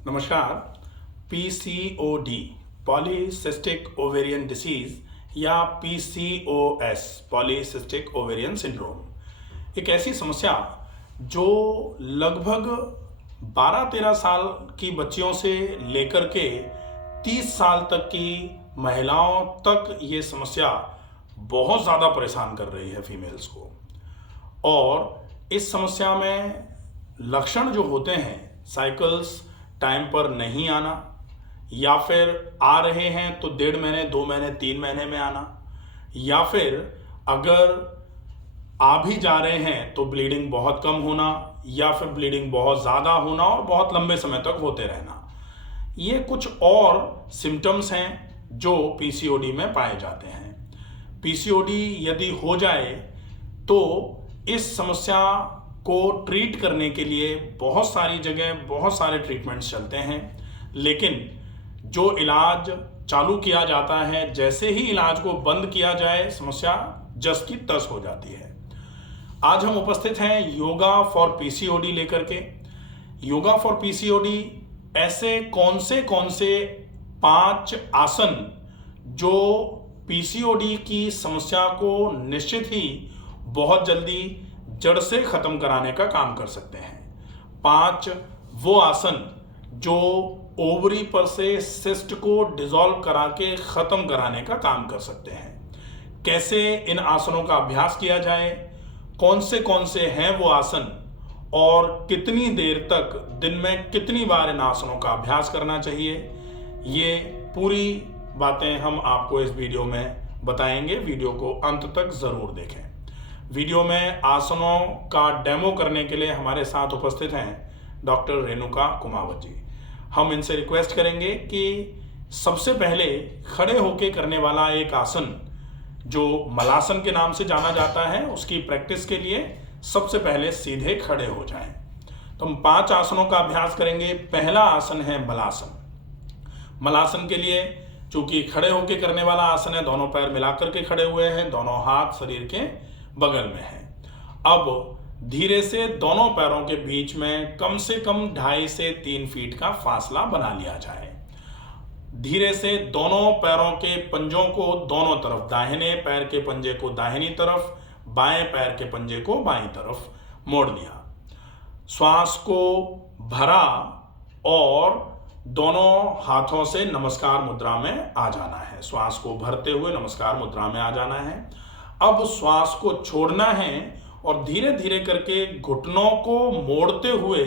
नमस्कार। PCOD polycystic ovarian disease या PCOS polycystic ovarian syndrome एक ऐसी समस्या जो लगभग 12-13 साल की बच्चियों से लेकर के 30 साल तक की महिलाओं तक ये समस्या बहुत ज़्यादा परेशान कर रही है फीमेल्स को। और इस समस्या में लक्षण जो होते हैं, साइकिल्स टाइम पर नहीं आना, या फिर आ रहे हैं तो 1.5 महीने 2 महीने 3 महीने में आना, या फिर अगर आ भी जा रहे हैं तो ब्लीडिंग बहुत कम होना, या फिर ब्लीडिंग बहुत ज़्यादा होना और बहुत लंबे समय तक होते रहना। ये कुछ और सिम्टम्स हैं जो पीसीओडी में पाए जाते हैं। पीसीओडी यदि हो जाए तो इस समस्या को ट्रीट करने के लिए बहुत सारी जगह बहुत सारे ट्रीटमेंट्स चलते हैं, लेकिन जो इलाज चालू किया जाता है, जैसे ही इलाज को बंद किया जाए समस्या जस की तस हो जाती है। आज हम उपस्थित हैं योगा फॉर पीसीओडी लेकर के। योगा फॉर पीसीओडी ऐसे कौन से 5 आसन जो पीसीओडी की समस्या को निश्चित ही बहुत जल्दी जड़ से खत्म कराने का काम कर सकते हैं। 5 वो आसन जो ओवरी पर से सिस्ट को डिसॉल्व करा के खत्म कराने का काम कर सकते हैं। कैसे इन आसनों का अभ्यास किया जाए, कौन से हैं वो आसन, और कितनी देर तक दिन में कितनी बार इन आसनों का अभ्यास करना चाहिए, ये पूरी बातें हम आपको इस वीडियो में बताएंगे। वीडियो को अंत तक जरूर देखें। वीडियो में आसनों का डेमो करने के लिए हमारे साथ उपस्थित हैं डॉक्टर रेणुका कुमावत जी। हम इनसे रिक्वेस्ट करेंगे कि सबसे पहले खड़े होकर करने वाला एक आसन जो मलासन के नाम से जाना जाता है, उसकी प्रैक्टिस के लिए सबसे पहले सीधे खड़े हो जाएं। तो हम 5 आसनों का अभ्यास करेंगे। पहला आसन है मलासन। मलासन के लिए चूंकि खड़े होकर करने वाला आसन है, दोनों पैर मिलाकर के खड़े हुए हैं, दोनों हाथ शरीर के बगल में है। अब धीरे से दोनों पैरों के बीच में कम से कम 2.5 से 3 फीट का फासला बना लिया जाए। धीरे से दोनों पैरों के पंजों को दोनों तरफ, दाहिने पैर के पंजे को दाहिनी तरफ, बाएं पैर के पंजे को बाईं तरफ मोड़ लिया। श्वास को भरा और दोनों हाथों से नमस्कार मुद्रा में आ जाना है। श्वास को भरते हुए नमस्कार मुद्रा में आ जाना है। अब श्वास को छोड़ना है और धीरे धीरे करके घुटनों को मोड़ते हुए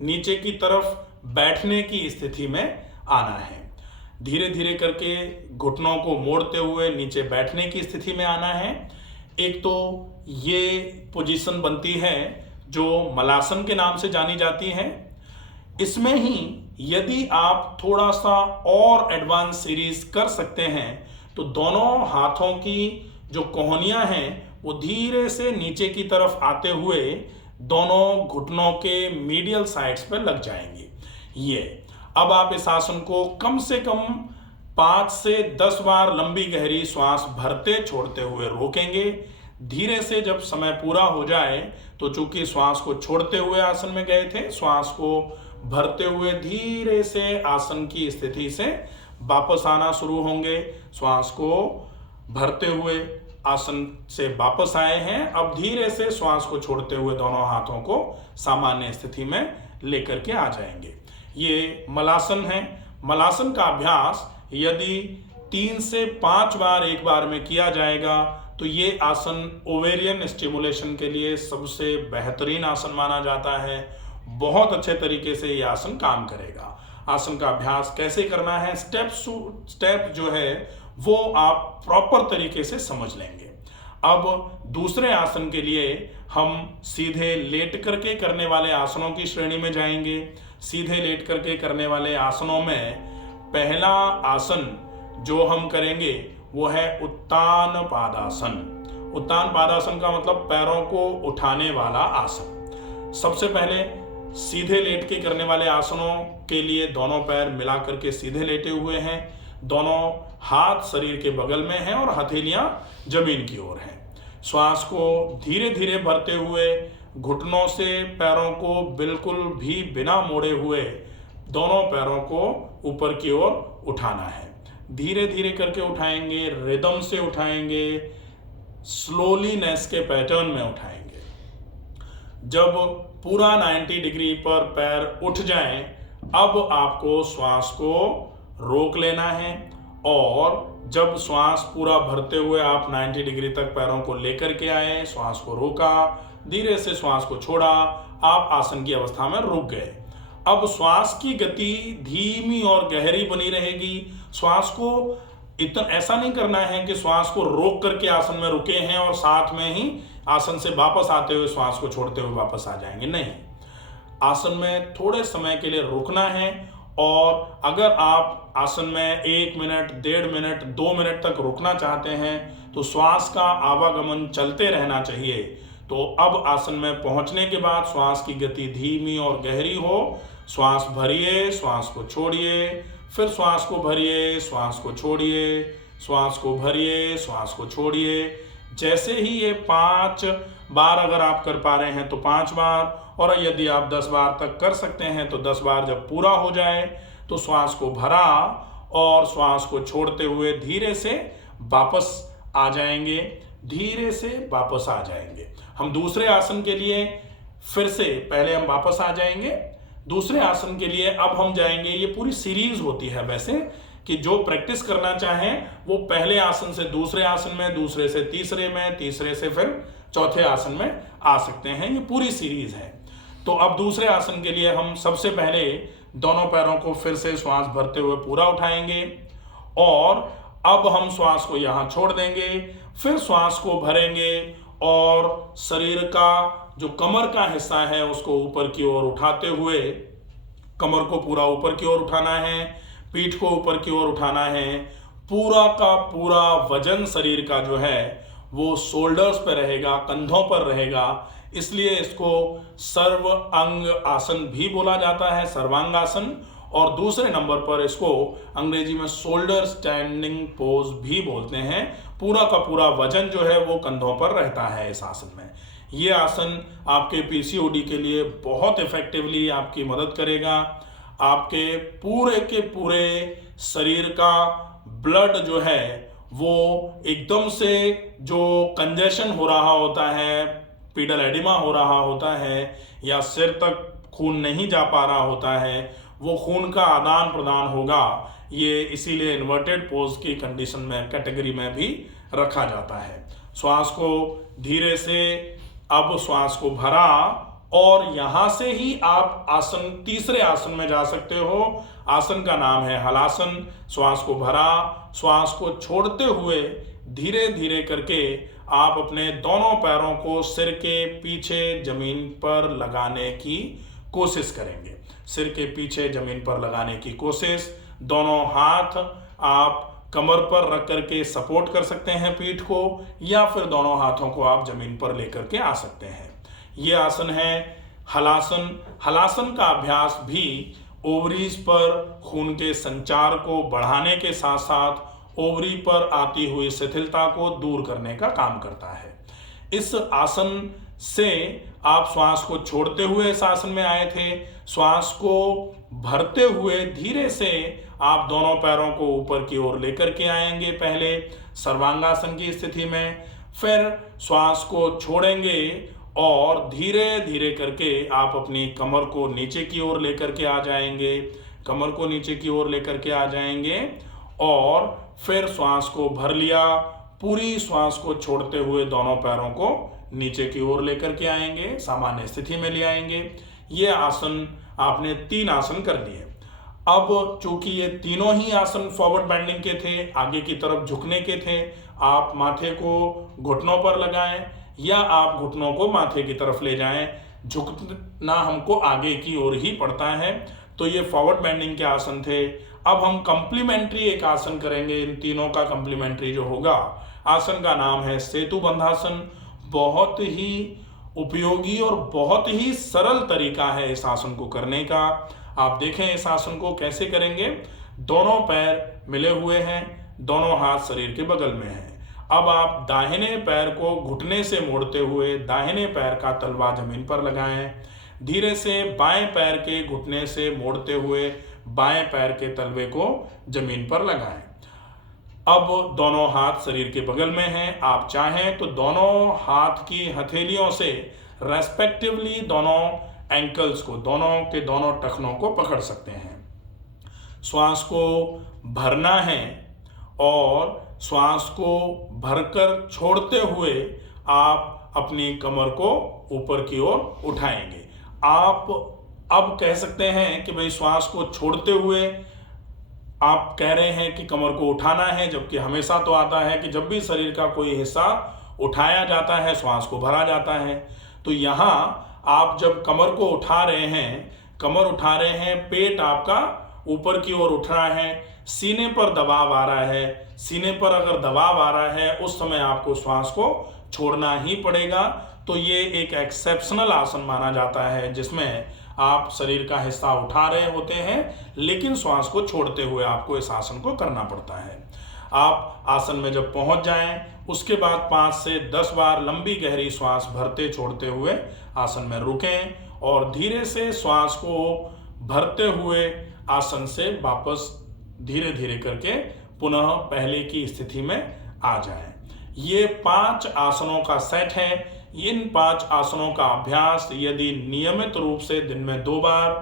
नीचे की तरफ बैठने की स्थिति में आना है। धीरे धीरे करके घुटनों को मोड़ते हुए नीचे बैठने की स्थिति में आना है। एक तो ये पोजीशन बनती है जो मलासन के नाम से जानी जाती है। इसमें ही यदि आप थोड़ा सा और एडवांस सीरीज कर सकते हैं तो दोनों हाथों की जो कोहनियां हैं वो धीरे से नीचे की तरफ आते हुए दोनों घुटनों के मीडियल साइड्स पर लग जाएंगे। ये अब आप इस आसन को कम से कम 5 से 10 बार लंबी गहरी श्वास भरते छोड़ते हुए रोकेंगे। धीरे से जब समय पूरा हो जाए तो चूंकि श्वास को छोड़ते हुए आसन में गए थे, श्वास को भरते हुए धीरे से आसन की स्थिति से वापस आना शुरू होंगे। श्वास को भरते हुए आसन से वापस आए हैं। अब धीरे से श्वास को छोड़ते हुए दोनों हाथों को सामान्य स्थिति में लेकर के आ जाएंगे। ये मलासन है। मलासन का अभ्यास यदि 3 से 5 बार एक बार में किया जाएगा तो ये आसन ओवेरियन स्टिमुलेशन के लिए सबसे बेहतरीन आसन माना जाता है। बहुत अच्छे तरीके से ये आसन काम करेगा। आसन का अभ्यास कैसे करना है, स्टेप जो है वो आप प्रॉपर तरीके से समझ लेंगे। अब दूसरे आसन के लिए हम सीधे लेट करके करने वाले आसनों की श्रेणी में जाएंगे। सीधे लेट करके करने वाले आसनों में पहला आसन जो हम करेंगे वो है उत्तान पादासन। उत्तान पादासन का मतलब पैरों को उठाने वाला आसन। सबसे पहले सीधे लेट के करने वाले आसनों के लिए दोनों पैर मिला करके सीधे लेटे हुए हैं, दोनों हाथ शरीर के बगल में हैं और हथेलियां जमीन की ओर हैं। श्वास को धीरे धीरे भरते हुए घुटनों से पैरों को बिल्कुल भी बिना मोड़े हुए दोनों पैरों को ऊपर की ओर उठाना है। धीरे धीरे करके उठाएंगे, रिदम से उठाएंगे, स्लोलीनेस के पैटर्न में उठाएंगे। जब पूरा 90 डिग्री पर पैर उठ जाए, अब आपको श्वास को रोक लेना है और जब श्वास पूरा भरते हुए आप 90 डिग्री तक पैरों को लेकर के आए, श्वास को रोका, धीरे से श्वास को छोड़ा, आप आसन की अवस्था में रुक गए। अब श्वास की गति धीमी और गहरी बनी रहेगी। श्वास को इतना ऐसा नहीं करना है कि श्वास को रोक करके आसन में रुके हैं और साथ में ही आसन से वापस आते हुए श्वास को छोड़ते हुए वापस आ जाएंगे, नहीं। आसन में थोड़े समय के लिए रुकना है और अगर आप आसन में 1 मिनट, 1.5 मिनट, 2 मिनट तक रुकना चाहते हैं तो श्वास का आवागमन चलते रहना चाहिए। तो अब आसन में पहुंचने के बाद श्वास की गति धीमी और गहरी हो, श्वास भरिए, श्वास को छोड़िए, फिर श्वास को भरिए, श्वास को छोड़िए, श्वास को भरिए, श्वास को छोड़िए। जैसे ही ये 5 बार अगर आप कर पा रहे हैं तो 5 बार, और यदि आप 10 बार तक कर सकते हैं तो 10 बार जब पूरा हो जाए तो श्वास को भरा और श्वास को छोड़ते हुए धीरे से वापस आ जाएंगे, धीरे से वापस आ जाएंगे। हम दूसरे आसन के लिए फिर से पहले हम वापस आ जाएंगे। दूसरे आसन के लिए अब हम जाएंगे, ये पूरी सीरीज होती है वैसे, कि जो प्रैक्टिस करना चाहें वो पहले आसन से दूसरे आसन में, दूसरे से तीसरे में, तीसरे से फिर चौथे आसन में आ सकते हैं। ये पूरी सीरीज है। तो अब दूसरे आसन के लिए हम सबसे पहले दोनों पैरों को फिर से श्वास भरते हुए पूरा उठाएंगे और अब हम श्वास को यहाँ छोड़ देंगे, फिर श्वास को भरेंगे और शरीर का जो कमर का हिस्सा है उसको ऊपर की ओर उठाते हुए, कमर को पूरा ऊपर की ओर उठाना है, पीठ को ऊपर की ओर उठाना है। पूरा का पूरा वजन शरीर का जो है वो शोल्डर्स पे रहेगा, कंधों पर रहेगा, इसलिए इसको सर्व अंग आसन भी बोला जाता है, सर्वांगासन। और दूसरे नंबर पर इसको अंग्रेजी में शोल्डर स्टैंडिंग पोज भी बोलते हैं। पूरा का पूरा वजन जो है वो कंधों पर रहता है इस आसन में। ये आसन आपके पीसीओडी के लिए बहुत इफेक्टिवली आपकी मदद करेगा। आपके पूरे के पूरे शरीर का ब्लड जो है वो एकदम से, जो कंजेशन हो रहा होता है, पीडल एडिमा हो रहा होता है या सिर तक खून नहीं जा पा रहा होता है, वो खून का आदान प्रदान होगा। ये इसीलिए इन्वर्टेड पोज की कंडीशन में, कैटेगरी में भी रखा जाता है। श्वास को धीरे से, अब श्वास को भरा और यहां से ही आप आसन, तीसरे आसन में जा सकते हो। आसन का नाम है हलासन। श्वास को भरा, श्वास को छोड़ते हुए धीरे धीरे करके आप अपने दोनों पैरों को सिर के पीछे जमीन पर लगाने की कोशिश करेंगे। सिर के पीछे जमीन पर लगाने की कोशिश। दोनों हाथ आप कमर पर रख करके सपोर्ट कर सकते हैं पीठ को, या फिर दोनों हाथों को आप जमीन पर लेकर के आ सकते हैं। ये आसन है हलासन। हलासन का अभ्यास भी ओवरीज पर खून के संचार को बढ़ाने के साथ साथ ओवरी पर आती हुई शिथिलता को दूर करने का काम करता है। इस आसन से आप श्वास को छोड़ते हुए इस आसन में आए थे। श्वास को भरते हुए धीरे से आप दोनों पैरों को ऊपर की ओर लेकर के आएंगे, पहले सर्वांगासन की स्थिति में, फिर श्वास को छोड़ेंगे और धीरे धीरे करके आप अपनी कमर को नीचे की ओर लेकर के आ जाएंगे, कमर को नीचे की ओर लेकर के आ जाएंगे और फिर श्वास को भर लिया। पूरी श्वास को छोड़ते हुए दोनों पैरों को नीचे की ओर लेकर के आएंगे, सामान्य स्थिति में ले आएंगे। ये आसन आपने 3 आसन कर लिए। अब चूंकि ये तीनों ही आसन फॉरवर्ड बेंडिंग के थे, आगे की तरफ झुकने के थे, आप माथे को घुटनों पर लगाएं या आप घुटनों को माथे की तरफ ले जाएं। झुकना हमको आगे की ओर ही पड़ता है। तो ये फॉरवर्ड बेंडिंग के आसन थे। अब हम कंप्लीमेंट्री एक आसन करेंगे। इन तीनों का कंप्लीमेंट्री जो होगा, आसन का नाम है सेतु बंधासन। बहुत ही उपयोगी और बहुत ही सरल तरीका है इस आसन को करने का। आप देखें इस आसन को कैसे करेंगे। दोनों पैर मिले हुए हैं, दोनों हाथ शरीर के बगल में हैं। अब आप दाहिने पैर को घुटने से मोड़ते हुए दाहिने पैर का तलवा जमीन पर लगाएं। धीरे से बाएं पैर के घुटने से मोड़ते हुए बाएं पैर के तलवे को जमीन पर लगाएं। अब दोनों हाथ शरीर के बगल में हैं। आप चाहें तो दोनों हाथ की हथेलियों से रेस्पेक्टिवली दोनों एंकल्स को, दोनों के दोनों टखनों को पकड़ सकते हैं। श्वास को भरना है और श्वास को भरकर छोड़ते हुए आप अपनी कमर को ऊपर की ओर उठाएंगे। आप अब कह सकते हैं कि भाई श्वास को छोड़ते हुए आप कह रहे हैं कि कमर को उठाना है, जबकि हमेशा तो आता है कि जब भी शरीर का कोई हिस्सा उठाया जाता है श्वास को भरा जाता है। तो यहाँ आप जब कमर को उठा रहे हैं, कमर उठा रहे हैं, पेट आपका ऊपर की ओर उठ रहा है, सीने पर दबाव आ रहा है। सीने पर अगर दबाव आ रहा है उस समय आपको श्वास को छोड़ना ही पड़ेगा। तो ये एक एक्सेप्शनल आसन माना जाता है जिसमें आप शरीर का हिस्सा उठा रहे होते हैं लेकिन श्वास को छोड़ते हुए आपको इस आसन को करना पड़ता है। आप आसन में जब पहुंच जाएं उसके बाद 5 से 10 बार लंबी गहरी श्वास भरते छोड़ते हुए आसन में रुकें और धीरे से श्वास को भरते हुए आसन से वापस धीरे धीरे करके पुनः पहले की स्थिति में आ जाएं। ये 5 आसनों का सेट है। इन 5 आसनों का अभ्यास यदि नियमित रूप से दिन में 2 बार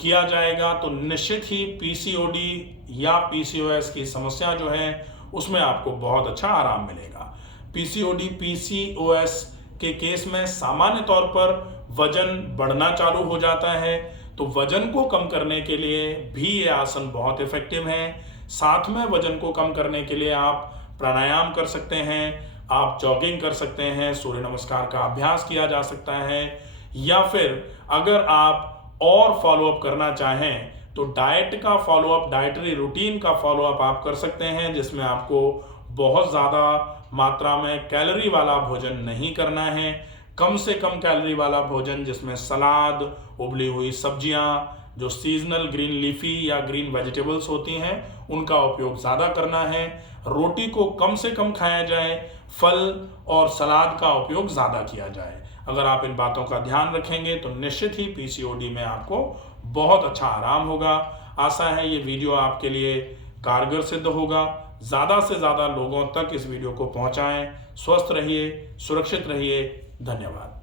किया जाएगा तो निश्चित ही पीसीओडी या पीसीओएस की समस्या जो है उसमें आपको बहुत अच्छा आराम मिलेगा। पीसीओडी पीसीओएस के केस में सामान्य तौर पर वजन बढ़ना चालू हो जाता है, तो वजन को कम करने के लिए भी ये आसन बहुत इफेक्टिव हैं। साथ में वजन को कम करने के लिए आप प्राणायाम कर सकते हैं, आप जॉगिंग कर सकते हैं, सूर्य नमस्कार का अभ्यास किया जा सकता है, या फिर अगर आप और फॉलोअप करना चाहें तो डाइट का फॉलोअप, डाइटरी रूटीन का फॉलोअप आप कर सकते हैं जिसमें आपको बहुत ज़्यादा मात्रा में कैलोरी वाला भोजन नहीं करना है। कम से कम कैलोरी वाला भोजन जिसमें सलाद, उबली हुई सब्जियां, जो सीजनल ग्रीन लीफी या ग्रीन वेजिटेबल्स होती हैं उनका उपयोग ज़्यादा करना है। रोटी को कम से कम खाया जाए, फल और सलाद का उपयोग ज़्यादा किया जाए। अगर आप इन बातों का ध्यान रखेंगे तो निश्चित ही पीसीओडी में आपको बहुत अच्छा आराम होगा। आशा है ये वीडियो आपके लिए कारगर सिद्ध होगा। ज़्यादा से ज़्यादा लोगों तक इस वीडियो को पहुंचाएं। स्वस्थ रहिए, सुरक्षित रहिए। धन्यवाद।